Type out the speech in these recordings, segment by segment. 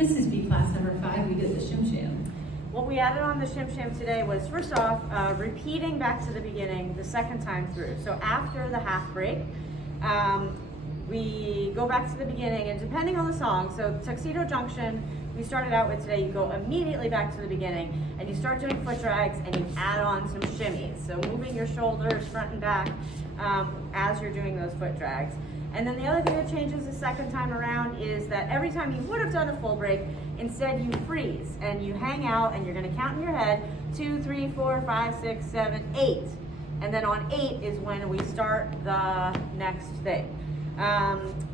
This is B class number 5. We did the shim sham. What we added on the shim sham today was, first off, repeating back to the beginning the second time through. So after the half break, we go back to the beginning, and depending on the song, so Tuxedo Junction, we started out with today, you go immediately back to the beginning, and you start doing foot drags, and you add on some shimmies. So moving your shoulders front and back as you're doing those foot drags. And then the other thing that changes the second time around is that every time you would have done a full break, instead you freeze and you hang out, and you're going to count in your head 2, 3, 4, 5, 6, 7, 8. And then on 8 is when we start the next thing.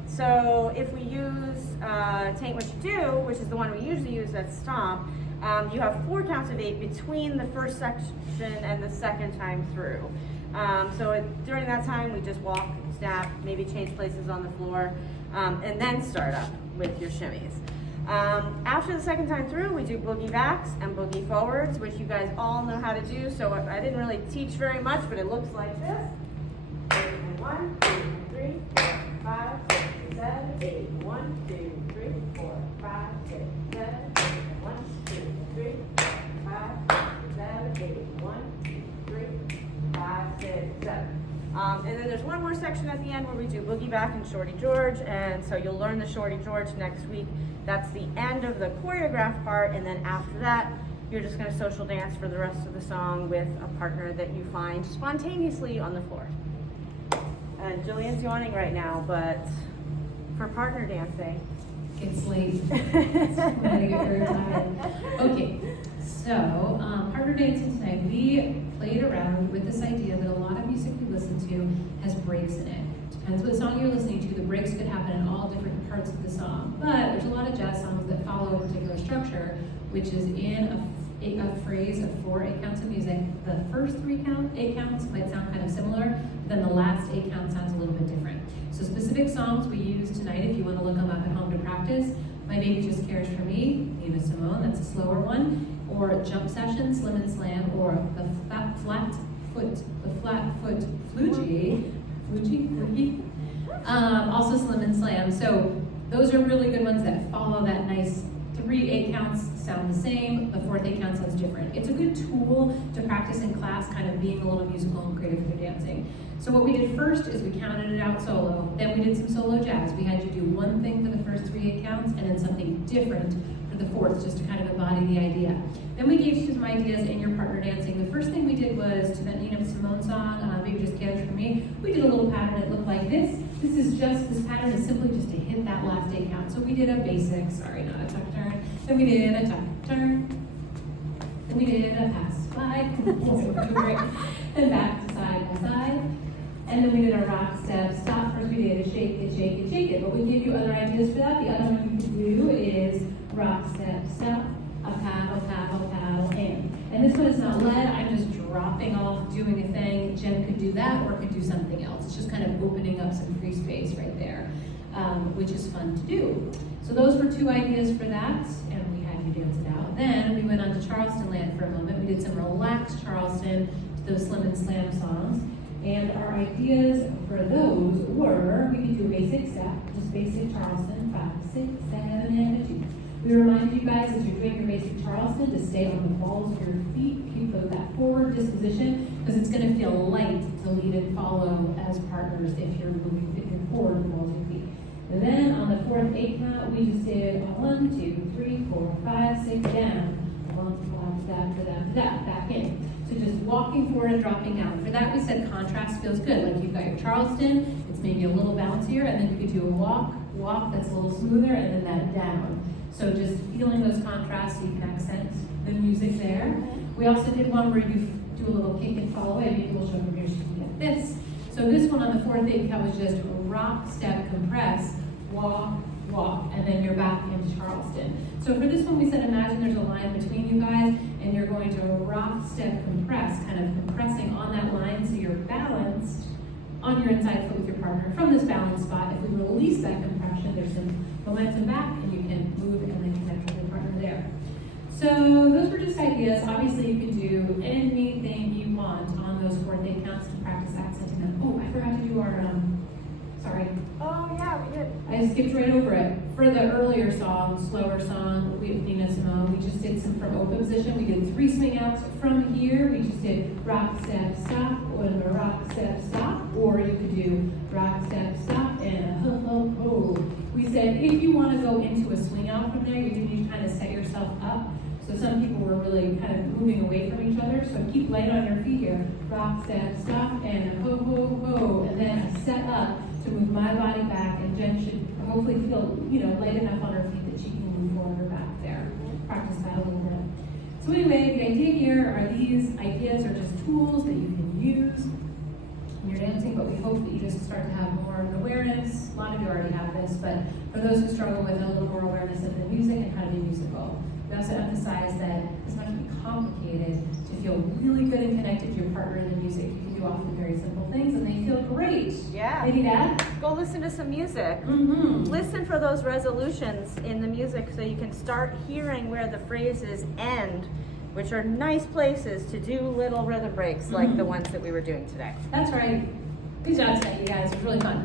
So if we use Tain't What You Do, which is the one we usually use, that's stomp, you have 4 counts of 8 between the first section and the second time through. So during that time, we just walk, snap, maybe change places on the floor, and then start up with your shimmies. After the second time through, we do boogie backs and boogie forwards, which you guys all know how to do, so I didn't really teach very much, but it looks like this. And 1, 2, 3, 4, 5, 6, 7, 8. 1, 2, 3, 4, 5, 6, 7, 8. 1, 2, 3, 4, 5, 6, 7, 8. 1, 2, 3, 5, 6, 7. And then there's one more section at the end where we do boogie back and Shorty George, and so you'll learn the Shorty George next week. That's the end of the choreographed part, and then after that, you're just going to social dance for the rest of the song with a partner that you find spontaneously on the floor. And Jillian's yawning right now, but for partner dancing, It's late. I'm gonna get very tired. Okay, so partner dancing tonight, we played around with this idea that a lot of music we listen to has breaks in it. Depends what song you're listening to, the breaks could happen in all different parts of the song. But there's a lot of jazz songs that follow a particular structure, which is in a phrase of 4 8 counts of music. The first 8 counts might sound kind of similar, but then the last 8 counts sounds a little bit different. So specific songs we use tonight, if you want to look them up at home to practice, My Baby Just Cares for Me, Nina Simone, that's a slower one, or Jump Session, Slim and Slam, or the flat foot flugie, also Slim and Slam. So those are really good ones that follow that nice 3 8 counts sound the same, the 4th 8 count sounds different. It's a good tool to practice in class, kind of being a little musical and creative with your dancing. So what we did first is we counted it out solo, then we did some solo jazz. We had you do one thing for the first 3 8 counts, and then something different for the 4th, just to kind of embody the idea. Then we gave you some ideas in your partner dancing. The first thing we did was to that Nina Simone song, Baby Just Cares for Me, we did a little pattern that looked like this. This pattern is simply just to hit that last 8 count. So we did a basic, sorry, not a tuck turn, then we did a tuck turn, then we did a pass by, then back to side by side, and then we did a rock, step, stop. First we did a shake it, shake it, shake it, but we give you other ideas for that. The other one you can do is rock, step, stop, a paddle, paddle, paddle, and this one is not led, I'm just dropping off, doing a thing. Jen could do that or could do something else. It's just kind of opening up some free space right there, which is fun to do. So those were 2 ideas for that, and we had you dance it out. Then we went on to Charleston land for a moment. We did some relaxed Charleston to those Slim and Slam songs. And our ideas for those were, we could do a basic step, just basic Charleston, 5, 6, 7, and a 2. We remind you guys as you're doing your basic Charleston to stay on the balls of your feet, keep that forward disposition, because it's going to feel light to lead and follow as partners if you're moving forward with the balls of your feet. And then on the 4th 8 count, we just did 1, 2, 3, 4, 5, 6 down, 1, that, back in. So just walking forward and dropping out. For that, we said contrast feels good. Like you've got your Charleston, it's maybe a little bouncier, and then you could do a walk that's a little smoother, and then that down. So just feeling those contrasts so you can accent the music there. We also did one where you do a little kick and follow away. Maybe we'll show from here so you can get this. So this one on the 4th 8 count was just rock, step, compress, walk, walk, and then you're back into Charleston. So for this one, we said imagine there's a line between you guys, and you're going to rock, step, compress, kind of compressing on that line so you're balanced on your inside foot with your partner. From this balance spot, if we release that compression, there's some momentum back, and you can move and then connect with your partner there. So those were just ideas. Obviously, you can do anything you want on those 4th 8 counts to practice accenting them. Oh, I forgot to do our, sorry. oh yeah, we did. I skipped right over it. For the the earlier song, slower song, we have Nina Simone, we just did some from open position. We did 3 swing outs from here. We just did rock, step, stop, and a rock, step, stop. Or you could do rock, step, stop, and a ho, ho, ho. We said if you want to go into a swing out from there, you need to kind of set yourself up. So some people were really kind of moving away from each other. So keep light on your feet here. Rock, step, stop, and a ho, ho, ho. And then I set up to move my body back, and Jen should hopefully feel, light enough on her feet that she can move forward back there. Practice that a little bit. So anyway, the idea here are these ideas are just tools that you can use when you're dancing, but we hope that you just start to have more awareness. A lot of you already have this, but for those who struggle with a little more awareness of the music and how to be musical. We also emphasize that it's not going to be complicated to feel really good and connected to your partner in the music. You can do often very simple things and they feel great. Yeah. Maybe that? Go listen to some music. Mm-hmm. Listen for those resolutions in the music so you can start hearing where the phrases end, which are nice places to do little rhythm breaks like the ones that we were doing today. That's right. Good job today, you guys. It was really fun.